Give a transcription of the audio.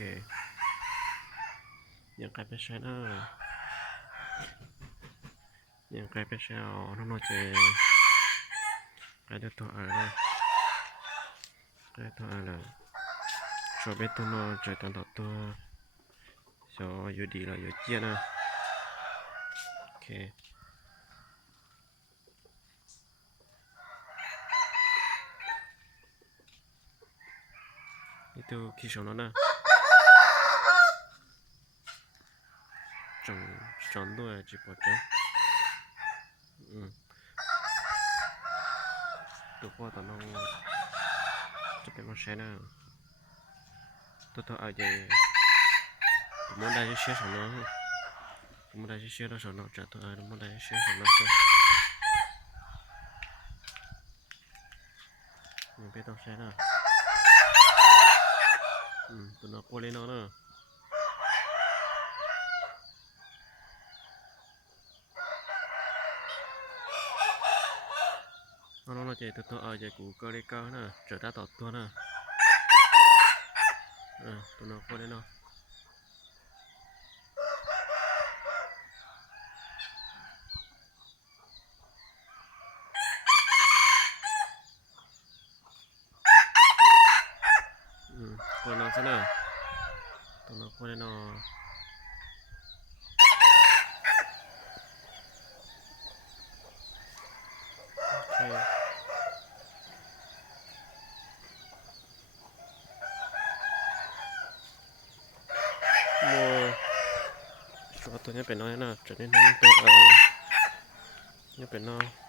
ยังไกลไปใช้หน้ายังไกลไปใช้เอาน้องเจไกลตัวอะไรไกลตัวอะไรชอบเป็นตัวน้องเจอตัวชอบอยู่ดีละอยู่เจี๊ยนะโอเคนี่ตัวขี้ชนแล้วนะ长ด้วย直播间ตัวพ่อตอนน้องจะเป็นมาใช้นะตัวอาจจะผมไม่ได้เชื่อสอนน้องผมไม่ได้เชื่อแล้วสอนน้องจากตัวผมไม่ได้เชื่อสอนน้องตัวยังไม่ต้องใช้นะตัวน้องโคเล่นน้องนะน้องเจตัวอาจจะกูก็เล็กก้าวนะจะได้ต่อตัวนะตัวน้องโคเล่นน้องตัวน้องซะนะตัวน้องโคเล่นน้องตัวนี้เป็นน้อยนะจะได้น้องตัวนี่เป็นน้อย